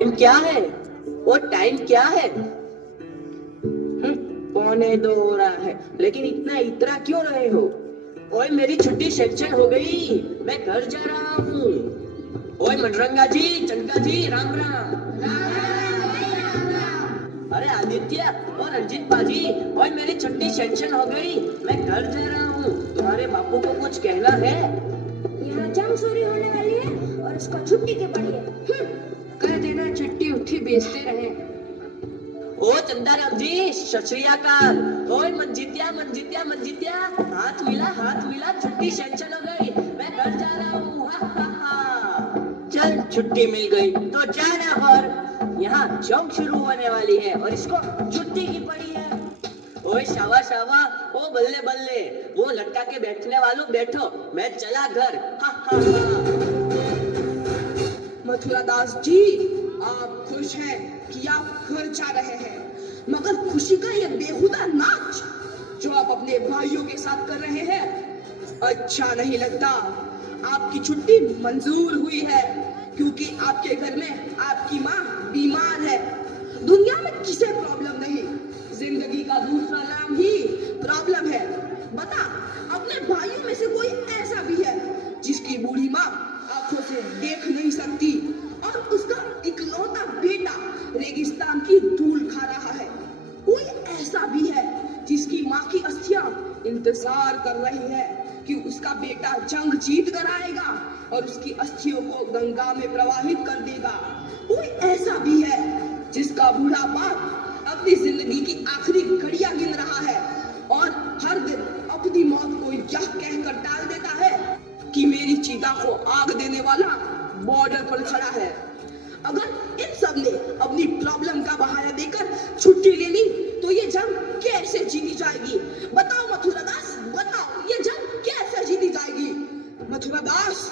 Time क्या है? वो टाइम क्या है? 1:45 हो रहा है, लेकिन इतना इतरा क्यों रहे हो? ओए मेरी छुट्टी सेक्शन हो गई, मैं घर जा रहा हूँ। ओए मनरंगा जी, चंका जी, राम राम। अरे आदित्य और रंजीत बाजी, ओए मेरी छुट्टी सेक्शन हो गई, मैं घर जा रहा हूँ। तुम्हारे बापू को कुछ कहना है? यहाँ जंग चोरी होने वाली है और इसको छुट्टी की पड़ी है। कर देना छुट्टी, उठी बेचते रहे। ओ चंदाराम जी, सत श्री अकाल। ओए मंजितिया मंजितिया मंजितिया, हाथ मिला, छुट्टी सेंशन हो गई, मैं घर जा रहा हूँ। हा हा हा। चल छुट्टी मिल गई तो जाना घर। यहाँ जंग शुरू होने वाली है और इसको छुट्टी की पड़ी है। ओए शावा शावा, ओ बल्ले बल्ले, वो लटका के बैठने वालों बैठो, मैं चला घर। हा हा हा। मथुरा दास जी, आप खुश हैं कि आप घर जा रहे हैं, मगर खुशी का ये बेहुदा नाच जो आप अपने भाइयों के साथ कर रहे हैं अच्छा नहीं लगता। आपकी छुट्टी मंजूर हुई है क्योंकि आपके घर में आपकी माँ बीमार है। दुनिया में किसे प्रॉब्लम नहीं, जिंदगी का दूसरा नाम ही प्रॉब्लम है। बता, अपने भाइयों में से कोई ऐसा भी है जिसकी बूढ़ी माँ आंखों से देख नहीं सकती और उसका इकलौता बेटा रेगिस्तान की धूल खा रहा है? कोई ऐसा भी है जिसकी माँ की अस्थियां इंतजार कर रही है कि उसका बेटा जंग जीत कर आएगा और उसकी अस्थियों को गंगा में प्रवाहित कर देगा? कोई ऐसा भी है जिसका बूढ़ा बाप अपनी जिंदगी की आखिरी घड़ियां गिन रहा है और हर दिन अपनी मौत को यह कहकर टाल देता है कि मेरी चीता को आग देने वाला बॉर्डर पर खड़ा है? अगर इन सब ने अपनी प्रॉब्लम का बहाना देकर छुट्टी ले ली तो ये जंग कैसे जीती जाएगी? बताओ मथुरा दास, बताओ ये जंग कैसे जीती जाएगी? मथुरा दास,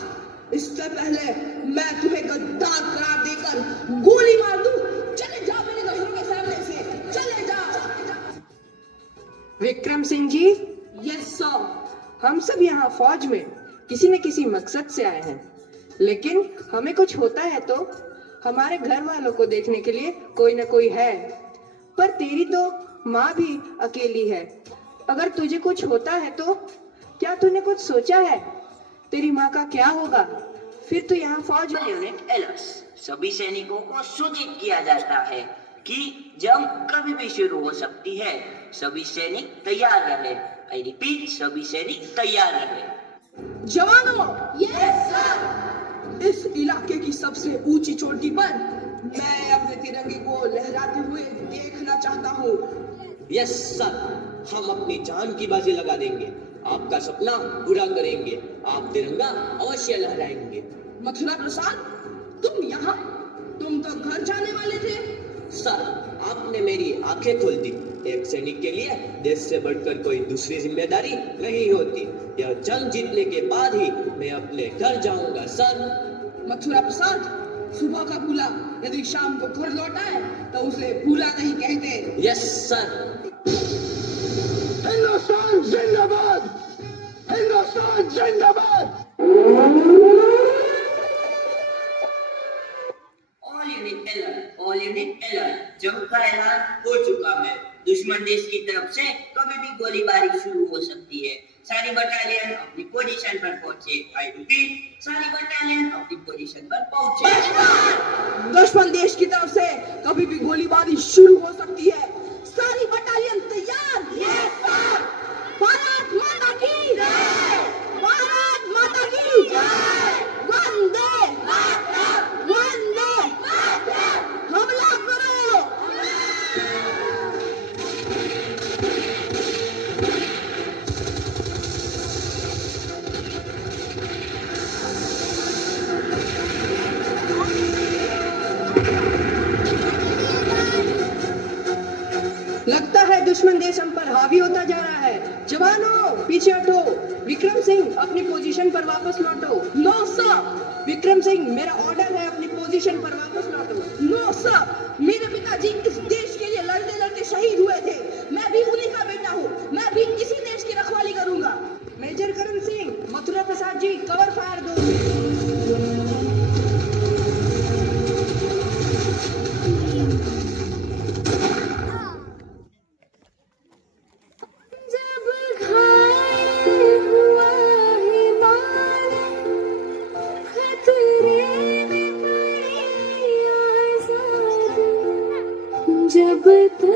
इससे पहले मैं तुम्हें गद्दार करार देकर गोली मार दूं, चले जाओ मेरे घरों के सामने से, चले जाओ। Vikram Singh ji, yes sir. हम सब यहाँ फौज में किसी न किसी मकसद से आए हैं, लेकिन हमें कुछ होता है तो हमारे घर वालों को देखने के लिए कोई न कोई है। पर तेरी तो माँ भी अकेली है, अगर तुझे कुछ होता है तो क्या तूने कुछ सोचा है? तेरी माँ का क्या होगा? फिर तो यहाँ फौज में। यूनिट एलर्ट, सभी सैनिकों को सूचित किया जाता है कि जंग कभी भी शुरू हो सकती है। सभी सैनिक तैयार रहे। आई रिपीट, सभी सैनिक तैयार रहे। जवानों, यस सर। इस इलाके की सबसे ऊंची चोटी पर मैं अपने तिरंगे को लहराते हुए देखना चाहता हूँ। यस सर, हम अपनी जान की बाजी लगा देंगे, आपका सपना पूरा करेंगे, आप तिरंगा अवश्य लहराएंगे। मथुरा प्रसाद, तुम यहाँ? तुम तो घर जाने वाले थे। सर, आपने मेरी आंखें खोल दी। एक सैनिक के लिए देश से बढ़कर कोई दूसरी जिम्मेदारी नहीं होती। यह जंग जीतने के बाद ही मैं अपने घर जाऊंगा सर। मथुरा प्रसाद, सुबह का भूला यदि शाम को घर लौट आए तो उसे भूला नहीं कहते। Yes sir. हिंदुस्तान जिंदाबाद, हिंदुस्तान जिंदाबाद। ऑल यूनिट अलर्ट, जंग का ऐलान हो चुका है। दुश्मन देश की तरफ से कभी भी गोलीबारी शुरू हो सकती है। सारी बटालियन अपनी पोजीशन पर पहुंचे। आई रिपीट, सारी बटालियन अपनी पोजीशन पर पहुंचे। दुश्मन देश की तरफ से कभी भी गोलीबारी शुरू हो सकती है। सारी बटालियन तैयार। Yes sir. भारत माता की जय, भारत माता की जय। वंदे मातरम, वंदे मातरम। हमला करो। लगता है दुश्मन देश हम पर हावी होता जा रहा है। जवानों, पीछे हटो। विक्रम सिंह, अपनी पोजीशन पर वापस लौटो। No sir. विक्रम सिंह, मेरा ऑर्डर है, अपनी पोजीशन पर वापस लौटो। नो सर, मेरे पिताजी इस देश के लिए लड़ते लड़ते शहीद हुए थे। मैं भी उन्हीं का बेटा हूँ, मैं भी इसी देश की रखवाली करूंगा। Major Karan Singh, Mathura Prasad ji, cover fire दो। अब